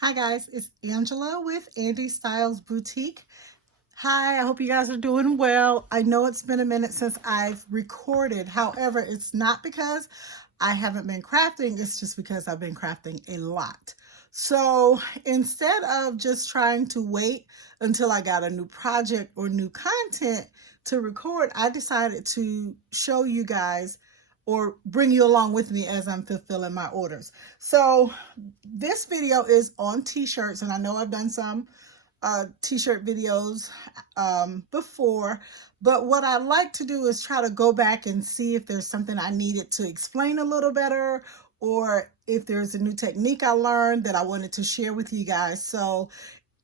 Hi guys, it's Angela with Andy Styles Boutique. Hi, I hope you guys are doing well. I know it's been a minute since I've recorded. However, it's not because I haven't been crafting, it's just because I've been crafting a lot. So instead of just trying to wait until I got a new project or new content to record, I decided to show you guys or bring you along with me as I'm fulfilling my orders. So this video is on t-shirts, and I know I've done some t-shirt videos before, but what I like to do is try to go back and see if there's something I needed to explain a little better, or if there's a new technique I learned that I wanted to share with you guys. So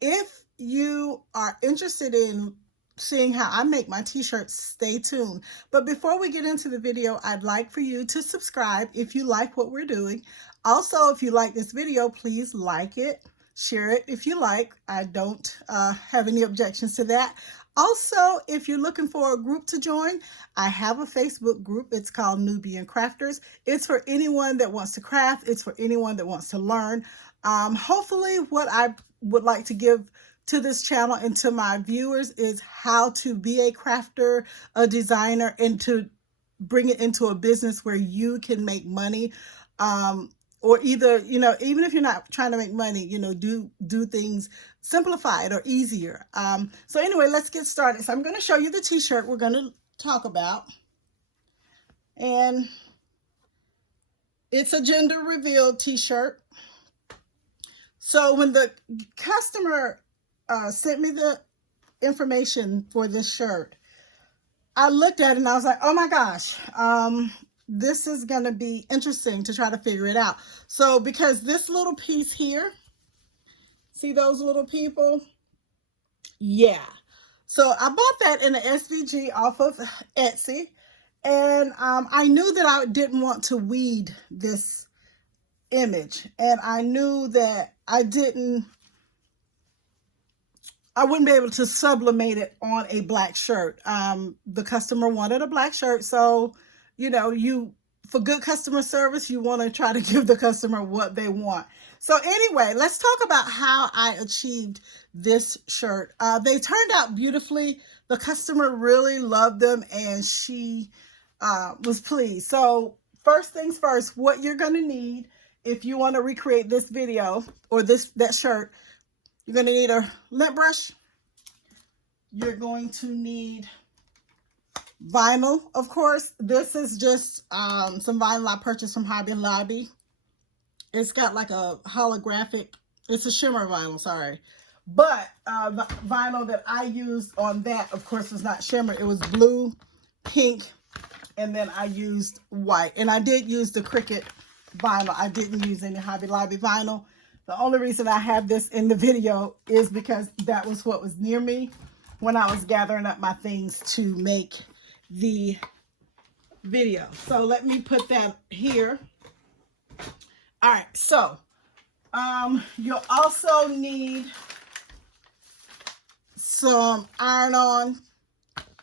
if you are interested in seeing how I make my t-shirts, stay tuned. But before we get into the video, I'd like for you to subscribe if you like what we're doing. Also, if you like this video, please like it, share it if you like. I don't have any objections to that. Also, if you're looking for a group to join, I have a Facebook group. It's called Nubian Crafters. It's for anyone that wants to craft. It's for anyone that wants to learn. Hopefully, what I would like to give to this channel and to my viewers is how to be a crafter, a designer, and to bring it into a business where you can make money. Or either, even if you're not trying to make money, do things simplified or easier. So anyway, let's get started. So I'm going to show you the t-shirt we're going to talk about. And it's a gender reveal t-shirt. So when the customer sent me the information for this shirt, I looked at it and I was like, oh my gosh, this is going to be interesting to try to figure it out. So because this little piece here, see those little people? Yeah. So I bought that in an SVG off of Etsy. And I knew that I didn't want to weed this image. And I knew that I wouldn't be able to sublimate it on a black shirt. The customer wanted a black shirt. So, for good customer service, you want to try to give the customer what they want. So anyway, let's talk about how I achieved this shirt. They turned out beautifully. The customer really loved them, and she was pleased. So first things first, what you're going to need if you want to recreate this video or that shirt, you're going to need a lint brush. You're going to need vinyl, of course. This is just some vinyl I purchased from Hobby Lobby. It's got like a holographic, it's a shimmer vinyl, sorry. But the vinyl that I used on that, of course, was not shimmer. It was blue, pink, and then I used white. And I did use the Cricut vinyl. I didn't use any Hobby Lobby vinyl. The only reason I have this in the video is because that was what was near me when I was gathering up my things to make the video. So let me put that here. All right, so you'll also need some iron-on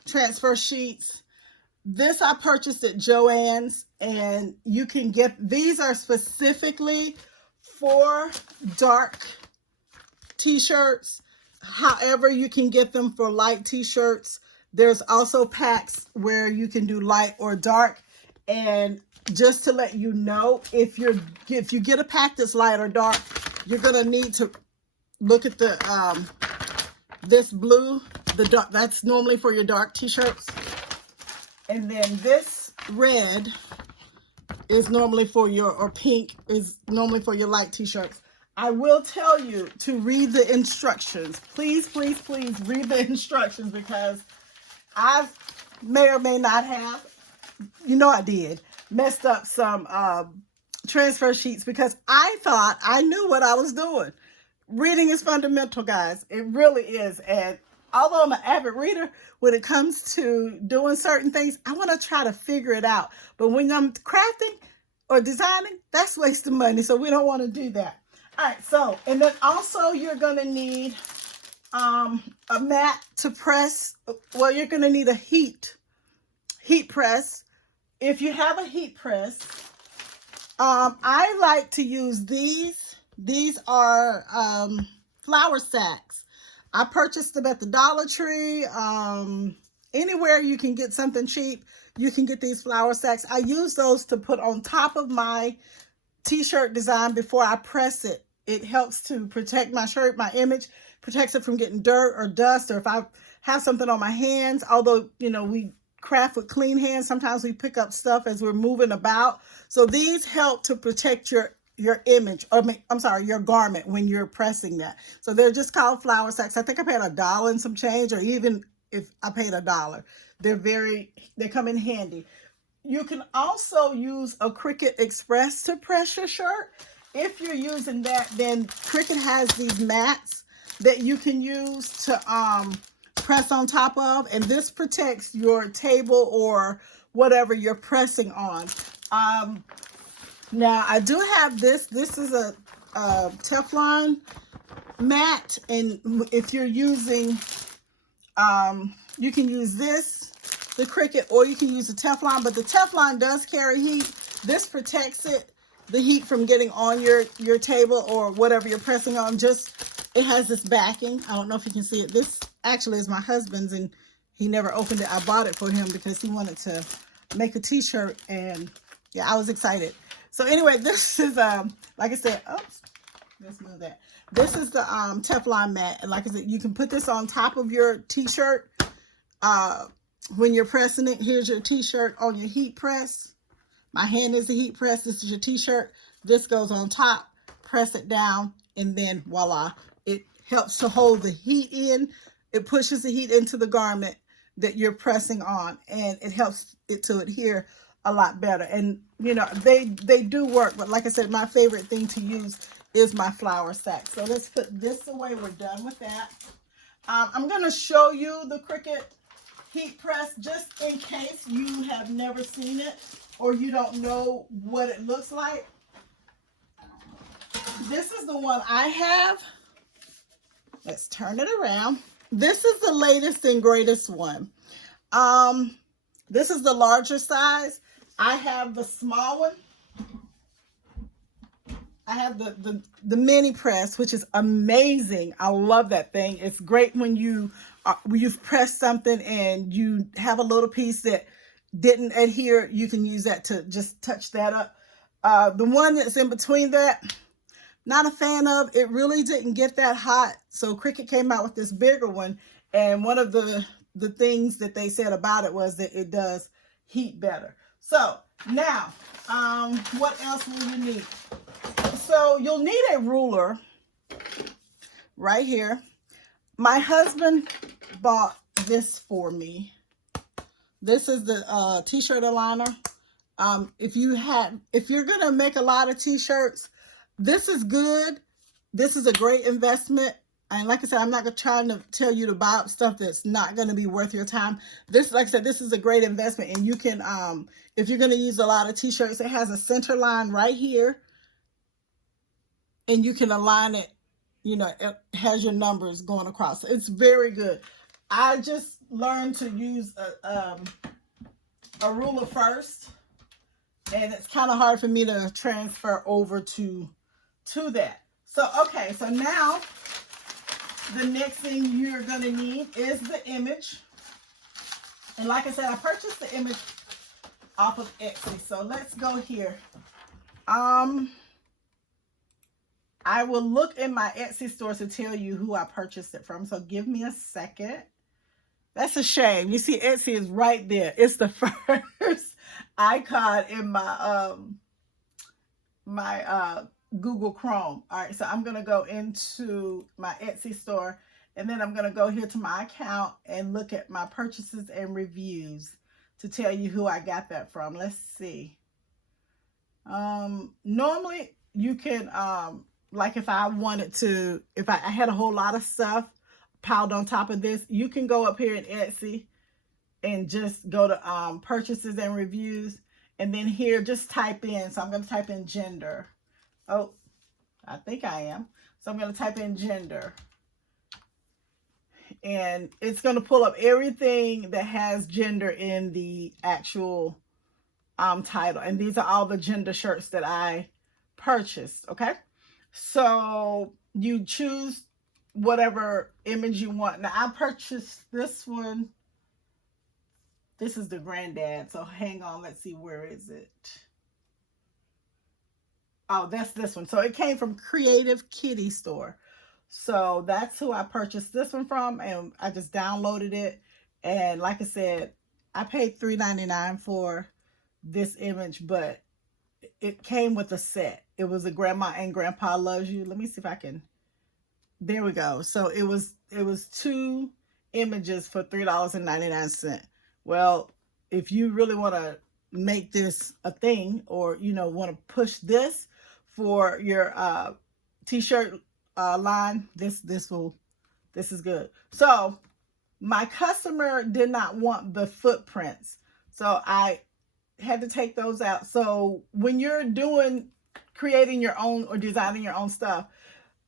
transfer sheets. This I purchased at Joann's, and you can get, these are specifically for dark t-shirts. However, you can get them for light t-shirts. There's also packs where you can do light or dark. And just to let you know, if you get a pack that's light or dark, you're gonna need to look at the this blue, the dark, that's normally for your dark t-shirts. And then this red is normally for your, or pink is normally for your light t-shirts. I will tell you to read the instructions. Please, please, please read the instructions, because I may or may not have, I did, messed up some transfer sheets because I thought I knew what I was doing. Reading is fundamental, guys. It really is. And although I'm an avid reader, when it comes to doing certain things, I want to try to figure it out. But when I'm crafting or designing, that's wasting money. So we don't want to do that. All right, so, and then also you're going to need a mat to press. Well, you're going to need a heat press. If you have a heat press, I like to use these These are flour sacks. I purchased them at the Dollar Tree. Anywhere you can get something cheap, you can get these flour sacks. I use those to put on top of my t-shirt design before I press it. It helps to protect my shirt, my image, protects it from getting dirt or dust, or if I have something on my hands, although, you know, we craft with clean hands, sometimes we pick up stuff as we're moving about. So these help to protect your image, or I'm sorry, your garment when you're pressing that. So they're just called flour sacks. I think I paid $1 and some change, or even if I paid $1. They come in handy. You can also use a Cricut Express to press your shirt. If you're using that, then Cricut has these mats that you can use to press on top of, and this protects your table or whatever you're pressing on. Now I do have this. This is a Teflon mat, and if you're using, you can use this, the Cricut, or you can use the Teflon, but the Teflon does carry heat. This protects the heat from getting on your table or whatever you're pressing on. It has this backing. I don't know if you can see it. This actually is my husband's, and he never opened it. I bought it for him because he wanted to make a t-shirt, and yeah, I was excited. So anyway, this is, like I said, oops, let's move that. This is the Teflon mat, and like I said, you can put this on top of your t-shirt when you're pressing it. Here's your t-shirt on your heat press. My hand is the heat press. This is your t-shirt. This goes on top. Press it down, and then voila. It helps to hold the heat in. It pushes the heat into the garment that you're pressing on, and it helps it to adhere a lot better. And you know, they do work, but like I said, my favorite thing to use is my flour sack. So let's put this away. We're done with that. I'm going to show you the Cricut heat press just in case you have never seen it or you don't know what it looks like. This is the one I have. Let's turn it around. This is the latest and greatest one. This is the larger size. I have the small one. I have the mini press, which is amazing. I love that thing. It's great when you've pressed something and you have a little piece that didn't adhere. You can use that to just touch that up. The one that's in between that, not a fan of. It really didn't get that hot. So Cricut came out with this bigger one, and one of the things that they said about it was that it does heat better. So now, what else will you need? So you'll need a ruler right here. My husband bought this for me. This is the t-shirt aligner. If you're gonna make a lot of t-shirts, this is good. This is a great investment. And like I said, I'm not trying to tell you to buy stuff that's not going to be worth your time. This, like I said, this is a great investment. And you can, if you're going to use a lot of t-shirts, it has a center line right here. And you can align it, you know, it has your numbers going across. It's very good. I just learned to use a ruler first. And it's kind of hard for me to transfer over to that. So, okay, so now the next thing you're going to need is the image. And like I said, I purchased the image off of Etsy. So let's go here. I will look in my Etsy store to tell you who I purchased it from. So give me a second. That's a shame. You see, Etsy is right there. It's the first icon in my Google Chrome. All right, so I'm going to go into my Etsy store, and then I'm going to go here to my account and look at my purchases and reviews to tell you who I got that from. Let's see. Normally you can, like if I had a whole lot of stuff piled on top of this, you can go up here in Etsy and just go to purchases and reviews, and then here just type in. So I'm going to type in gender. Oh, I think I am. So I'm going to type in gender, and it's going to pull up everything that has gender in the actual title. And these are all the gender shirts that I purchased. Okay. So you choose whatever image you want. Now I purchased this one. This is the granddad. So hang on, let's see, where is it? Oh, that's this one. So it came from Creative Kitty Store. So that's who I purchased this one from, and I just downloaded it. And like I said, I paid $3.99 for this image, but it came with a set. It was a Grandma and Grandpa Loves You. Let me see if I can. There we go. So it was two images for $3.99. Well, if you really want to make this a thing, or want to push this for your t-shirt line, this is good. So my customer did not want the footprints, so I had to take those out. So when you're creating your own or designing your own stuff,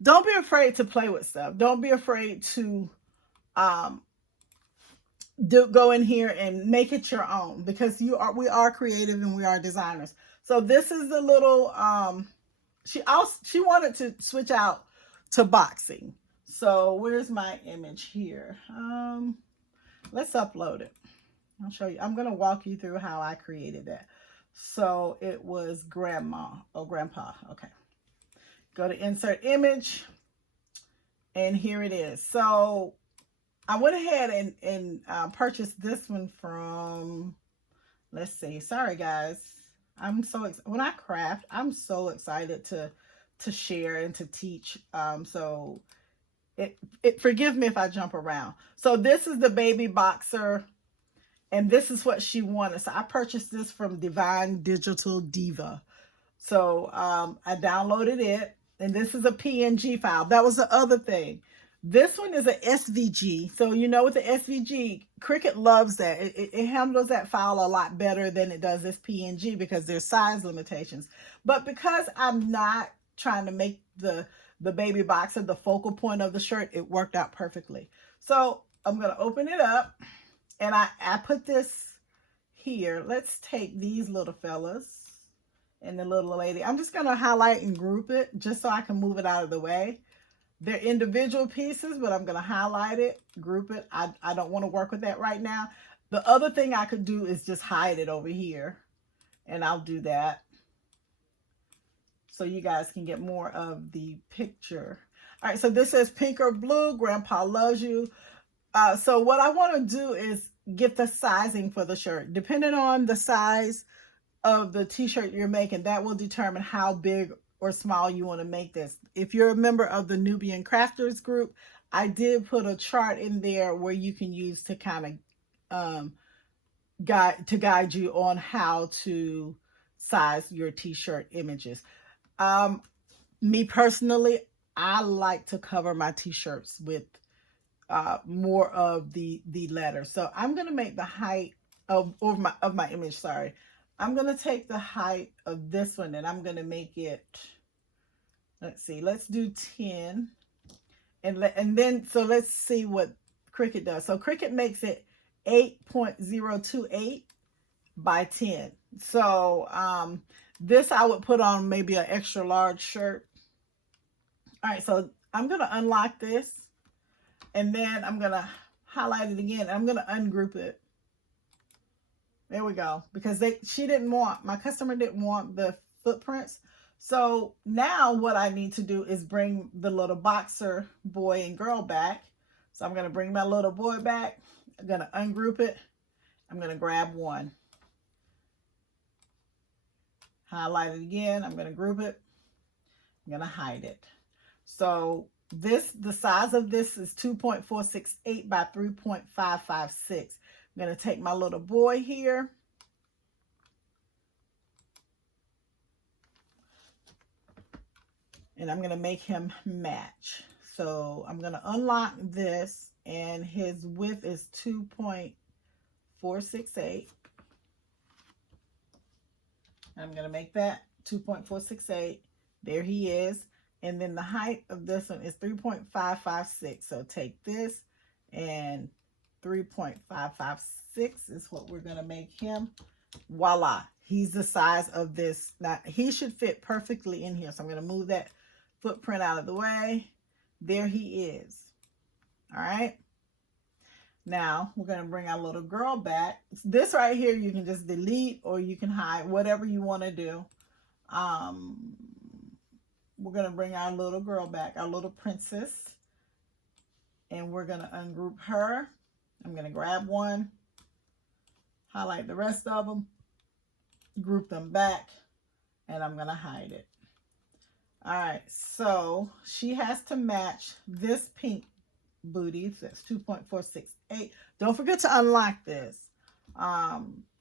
don't be afraid to play with stuff. Don't be afraid to go in here and make it your own, because we are creative and we are designers. So this is the little she wanted to switch out to boxing. So where's my image here? Let's upload it. I'll show you. I'm going to walk you through how I created that. So it was Grandma or Grandpa. Okay. Go to insert image, and here it is. So I went ahead and purchased this one from, let's see. Sorry, guys. I'm so when I craft, I'm so excited to share and to teach. So forgive me if I jump around. So this is the baby boxer, and this is what she wanted. So I purchased this from Divine Digital Diva. So I downloaded it, and this is a PNG file. That was the other thing. This one is a SVG. So with the SVG, Cricut loves that. It handles that file a lot better than it does this PNG, because there's size limitations. But because I'm not trying to make the baby boxer the focal point of the shirt, it worked out perfectly. So I'm going to open it up, and I put this here. Let's take these little fellas and the little lady. I'm just going to highlight and group it just so I can move it out of the way. They're individual pieces, but I'm going to highlight it, group it. I don't want to work with that right now. The other thing I could do is just hide it over here, and I'll do that so you guys can get more of the picture. All right, so this says pink or blue, Grandpa Loves You. So what I want to do is get the sizing for the shirt. Depending on the size of the t-shirt you're making, that will determine how big or small you want to make this. If you're a member of the Nubian Crafters group, I did put a chart in there where you can use to kind of guide you on how to size your t-shirt images. Me personally, I like to cover my t-shirts with more of the letters. So I'm going to make the height of my image, sorry. I'm going to take the height of this one, and I'm going to make it, let's see, let's do 10. And then, so let's see what Cricut does. So Cricut makes it 8.028 by 10. So this I would put on maybe an extra large shirt. All right, so I'm going to unlock this, and then I'm going to highlight it again. And I'm going to ungroup it. There we go. Because my customer didn't want the footprints. So now what I need to do is bring the little boxer boy and girl back. So I'm going to bring my little boy back. I'm going to ungroup it. I'm going to grab one. Highlight it again. I'm going to group it. I'm going to hide it. So the size of this is 2.468 by 3.556. I'm going to take my little boy here. And I'm going to make him match. So I'm going to unlock this, and his width is 2.468. I'm going to make that 2.468. There he is. And then the height of this one is 3.556. So take this, and 3.556 is what we're going to make him. Voila. He's the size of this. Now, he should fit perfectly in here. So I'm going to move that footprint out of the way. There he is. All right. Now we're going to bring our little girl back. This right here, you can just delete or you can hide, whatever you want to do. We're going to bring our little girl back, our little princess. And we're going to ungroup her. I'm going to grab one, highlight the rest of them, group them back, and I'm going to hide it. All right, so she has to match this pink booty. That's 2.468. Don't forget to unlock this.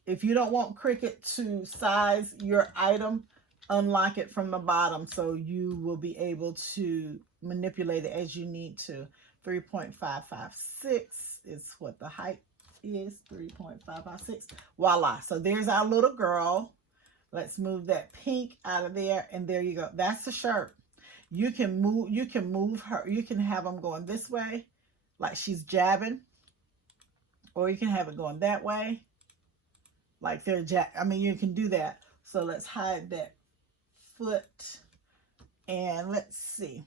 If you don't want Cricut to size your item, unlock it from the bottom so you will be able to manipulate it as you need to. 3.556 is what the height is. 3.556. Voila. So there's our little girl. Let's move that pink out of there, and there you go. That's the shirt. You can move her. You can have them going this way, like she's jabbing, or you can have it going that way, like they're I mean, you can do that. So let's hide that foot, and let's see.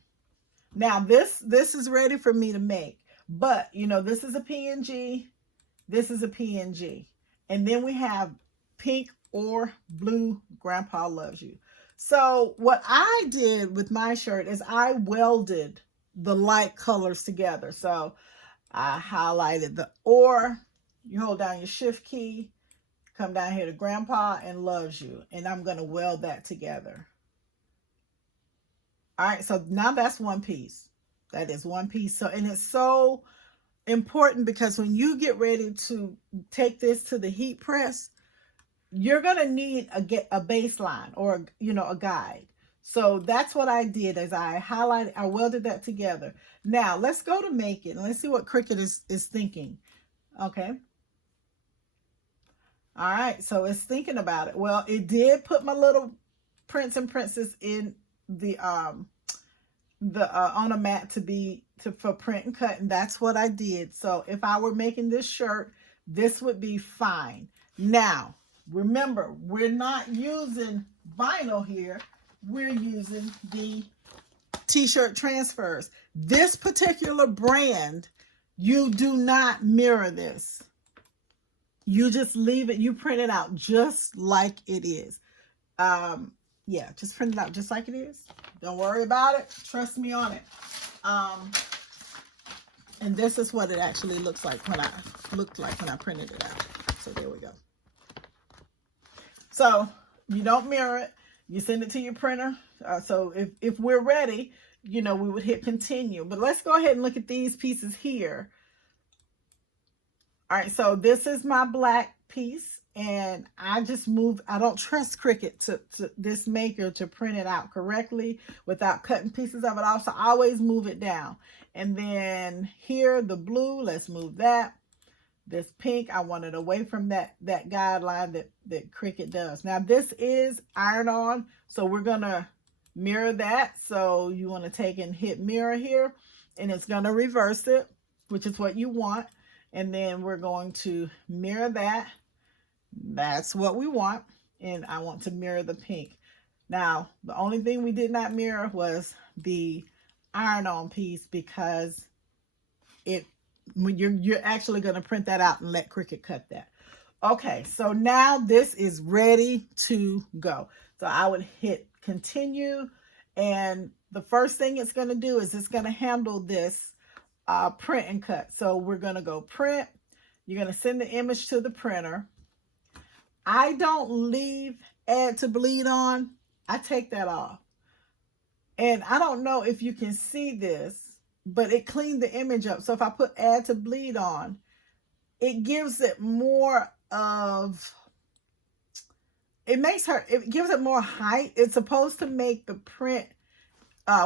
Now this is ready for me to make, but you know, this is a PNG, this is a PNG, and then we have pink or blue Grandpa Loves You. So what I did with my shirt is I welded the light colors together. So I highlighted the or, you hold down your shift key, come down here to Grandpa and Loves You, and I'm going to weld that together. All right, so now that's one piece. That is one piece. So, and it's so important because when you get ready to take this to the heat press, you're going to need a baseline or, you know, a guide. So that's what I did as I highlighted, I welded that together. Now let's go to make it and let's see what Cricut is thinking. Okay. All right. So it's thinking about it. Well, it did put my little prince and princess in the on a mat for print and cut. And that's what I did. So if I were making this shirt, this would be fine. Now, remember, we're not using vinyl here. We're using the t-shirt transfers. This particular brand, you do not mirror this. You just leave it. You print it out just like it is. Yeah, just print it out just like it is. Don't worry about it. Trust me on it. And this is what it actually looks like when I printed it out. So there we go. So you don't mirror it. You send it to your printer. So if we're ready, you know, we would hit continue. But let's go ahead and look at these pieces here. All right, so this is my black piece. And I just moved, I don't trust Cricut to this maker to print it out correctly without cutting pieces of it off. So I always move it down. And then here, the blue, let's move that. This pink, I want it away from that guideline that Cricut does. Now this is iron on, so we're gonna mirror that. So you want to take and hit mirror here, and it's gonna reverse it, which is what you want. And then we're going to mirror that. That's what we want. And I want to mirror the pink. Now, the only thing we did not mirror was the iron-on piece because when you're actually going to print that out and let Cricut cut that. Okay, so now this is ready to go. So I would hit continue, and the first thing it's going to do is it's going to handle this print and cut. So we're going to go print. You're going to send the image to the printer. I don't leave add to bleed on. I take that off. And I don't know if you can see this, but it cleaned the image up. So if I put add to bleed on, it gives it more of, it gives it more height. It's supposed to make the print,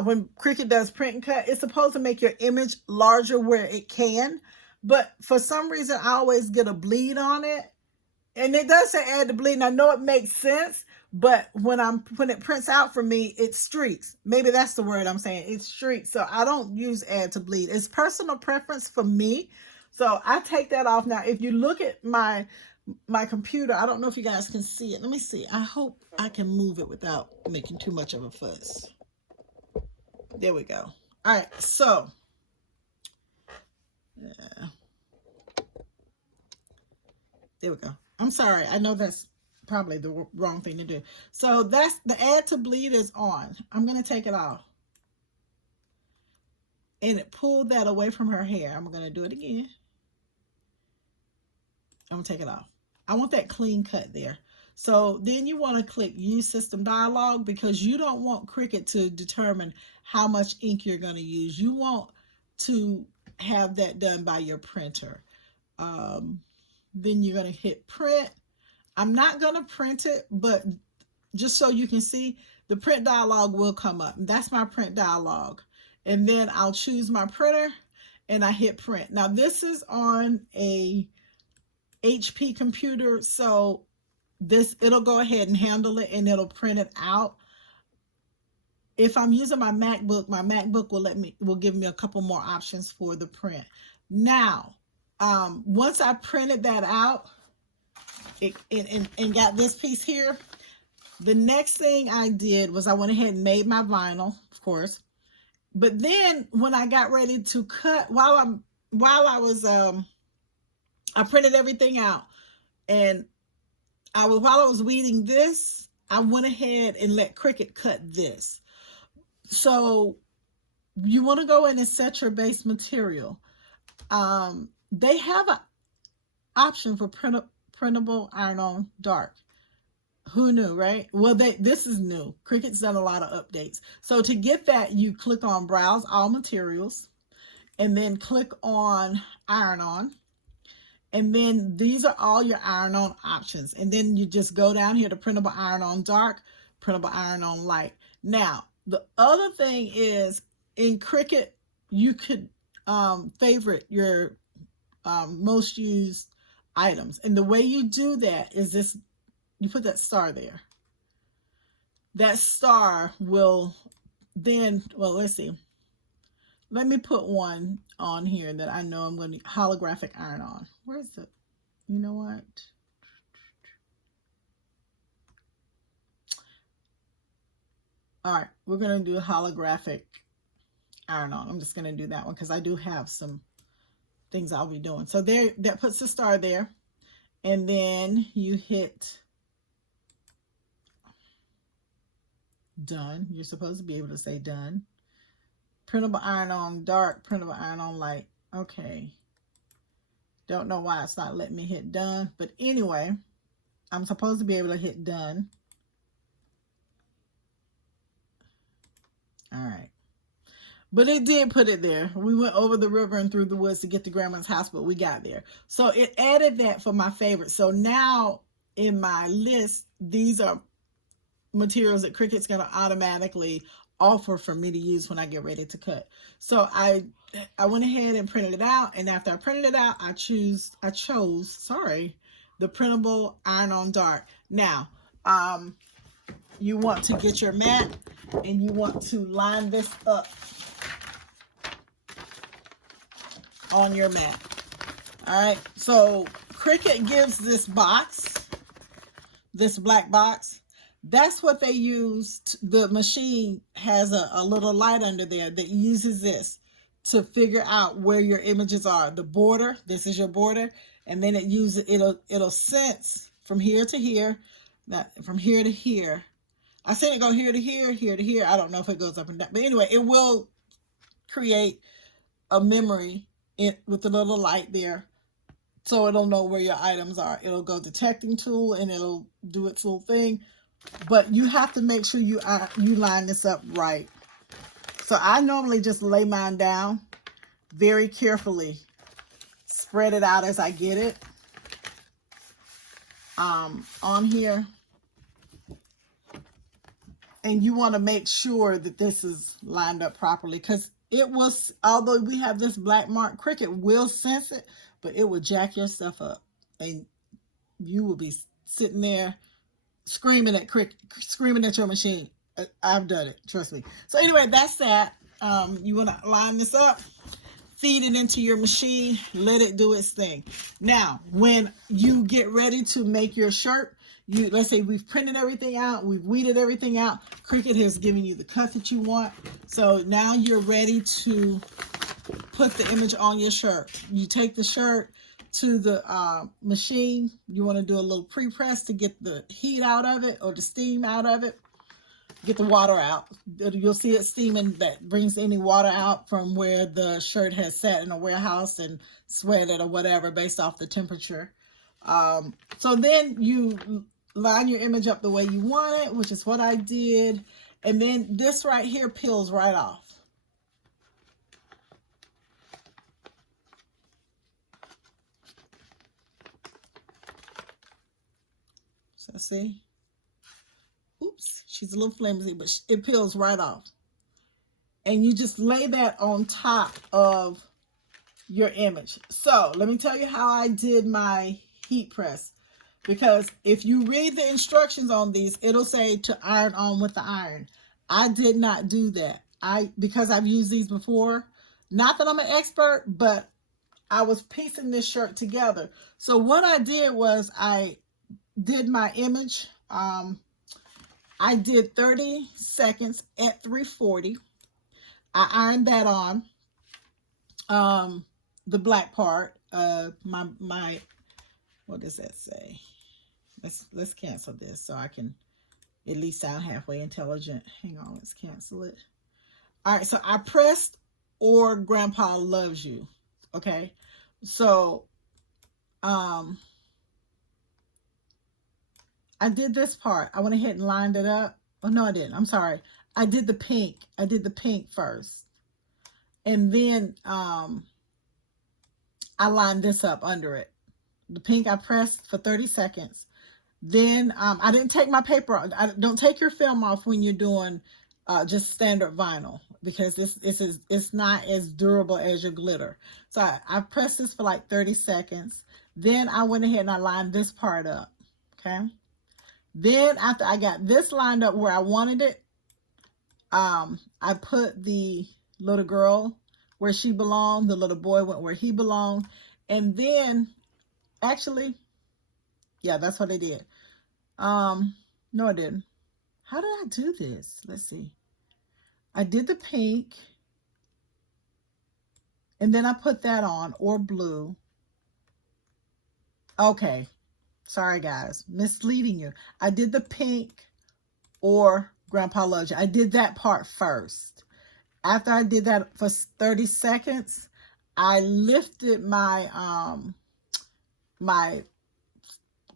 when Cricut does print and cut, it's supposed to make your image larger where it can. But for some reason, I always get a bleed on it. And it does say add to bleed. And I know it makes sense, but when it prints out for me, it streaks. Maybe that's the word I'm saying. It streaks. So I don't use add to bleed. It's personal preference for me. So I take that off. Now, if you look at my computer, I don't know if you guys can see it. Let me see. I hope I can move it without making too much of a fuss. There we go. All right, so there we go. I'm sorry. I know that's probably the wrong thing to do. So that's the add to bleed is on. I'm going to take it off. And it pulled that away from her hair. I'm going to do it again. I'm going to take it off. I want that clean cut there. So then you want to click Use System Dialog because you don't want Cricut to determine how much ink you're going to use. You want to have that done by your printer. Then you're going to hit print. I'm not going to print it, but just so you can see, the print dialog will come up. That's my print dialog. And then I'll choose my printer and I hit print. Now this is on a HP computer, so it'll go ahead and handle it and it'll print it out. If I'm using my MacBook will give me a couple more options for the print. Now, once I printed that out and got this piece here, the next thing I did was I went ahead and made my vinyl, of course. But then when I got ready to cut, I printed everything out, and while I was weeding this, I went ahead and let Cricut cut this. So you want to go in and set your base material. They have an option for printable iron-on dark. Who knew, right? Well, this is new. Cricut's done a lot of updates. So to get that, you click on Browse All Materials, and then click on Iron-On. And then these are all your iron-on options. And then you just go down here to printable iron-on dark, printable iron-on light. Now, the other thing is in Cricut, you could favorite your most used items. And the way you do that is this. You put that star there. That star will then, well, let's see. Let me put one on here that I know I'm going to holographic iron on. Where is it? You know what? All right, we're going to do holographic iron on. I'm just going to do that one because I do have some things I'll be doing. So there, that puts the star there. And then you hit done. You're supposed to be able to say done. Printable iron-on dark, printable iron-on light. Okay. Don't know why it's not letting me hit done. But anyway, I'm supposed to be able to hit done. All right. But it did put it there. We went over the river and through the woods to get to Grandma's house, but we got there. So it added that for my favorites. So now in my list, these are materials that Cricut's going to automatically offer for me to use when I get ready to cut. So I went ahead and printed it out, and after I printed it out, I chose the printable iron-on dark. Now, you want to get your mat and you want to line this up on your mat. All right, so Cricut gives this box, this black box. That's what they used. The machine has a little light under there that uses this to figure out where your images are. The border, this is your border, and then it'll sense from here to here, from here to here. I seen it go here to here, here to here. I don't know if it goes up and down, but anyway, it will create a memory with the little light there, so it'll know where your items are. It'll go detecting tool and it'll do its little thing. But you have to make sure you line this up right. So I normally just lay mine down very carefully, spread it out as I get it on here. And you want to make sure that this is lined up properly, because it was, although we have this black mark, Cricut will sense it, but it will jack your stuff up and you will be sitting there screaming at Cricut, screaming at your machine. I've done it, trust me. So anyway, that's that. You want to line this up, feed it into your machine, let it do its thing. Now, when you get ready to make your shirt, let's say we've printed everything out, we've weeded everything out, Cricut has given you the cut that you want. So now you're ready to put the image on your shirt. You take the shirt to the machine. You want to do a little pre-press to get the heat out of it or the steam out of it. Get the water out. You'll see it steaming. That brings any water out from where the shirt has sat in a warehouse and sweated or whatever based off the temperature. So then you line your image up the way you want it, which is what I did. And then this right here peels right off. So see? Oops, she's a little flimsy, but it peels right off. And you just lay that on top of your image. So let me tell you how I did my heat press. Because if you read the instructions on these, it'll say to iron on with the iron. I did not do that. Because I've used these before. Not that I'm an expert, but I was piecing this shirt together. So what I did was I did my image. I did 30 seconds at 340. I ironed that on. The black part, my what does that say? Let's cancel this so I can at least sound halfway intelligent. Hang on, let's cancel it. All right, so I pressed or Grandpa loves you. Okay, so I did this part. I went ahead and lined it up. Oh, no, I didn't. I'm sorry. I did the pink. I did the pink first. And then I lined this up under it. The pink I pressed for 30 seconds. Then I didn't take my paper off. Don't take your film off when you're doing just standard vinyl, because it's not as durable as your glitter. So I pressed this for like 30 seconds. Then I went ahead and I lined this part up. Okay. Then after I got this lined up where I wanted it, I put the little girl where she belonged. The little boy went where he belonged. And then, actually, yeah, that's what I did. No, I didn't. How did I do this? Let's see. I did the pink. And then I put that on, or blue. Okay. Sorry, guys. Misleading you. I did the pink or Grandpa loves you. I did that part first. After I did that for 30 seconds, I lifted my my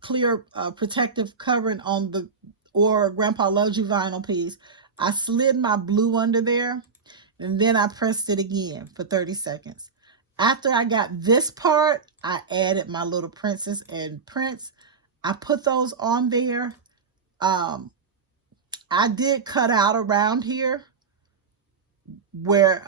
clear protective covering on the or Grandpa loves you vinyl piece. I slid my blue under there, and then I pressed it again for 30 seconds. After I got this part, I added my little princess and prince. I put those on there. I did cut out around here where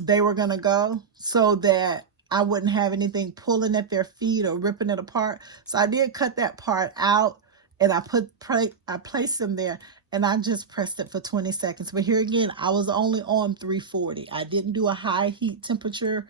they were going to go so that I wouldn't have anything pulling at their feet or ripping it apart. So I did cut that part out, and I placed them there, and I just pressed it for 20 seconds. But here again, I was only on 340. I didn't do a high heat temperature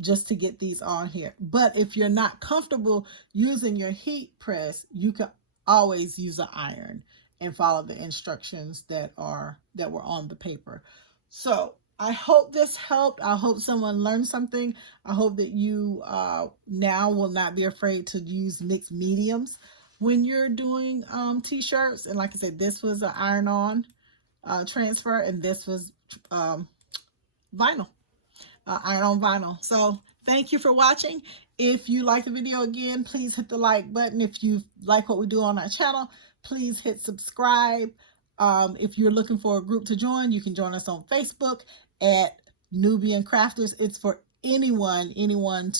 just to get these on here. But if you're not comfortable using your heat press, you can always use an iron and follow the instructions that were on the paper. So I hope this helped. I hope someone learned something. I hope that you now will not be afraid to use mixed mediums when you're doing t-shirts. And like I said, this was an iron-on transfer, and this was vinyl. Iron on vinyl. So thank you for watching. If you like the video, again, please hit the like button. If you like what we do on our channel, please hit subscribe. If you're looking for a group to join, you can join us on Facebook at Nubian Crafters. It's for anyone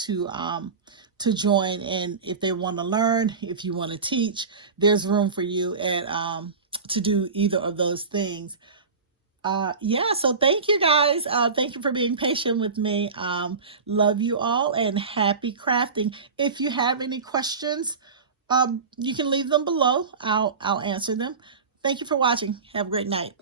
to join, and if they want to learn, if you want to teach, there's room for you to do either of those things. Yeah, so thank you guys. Thank you for being patient with me. Love you all, and happy crafting. If you have any questions, you can leave them below. I'll answer them. Thank you for watching. Have a great night.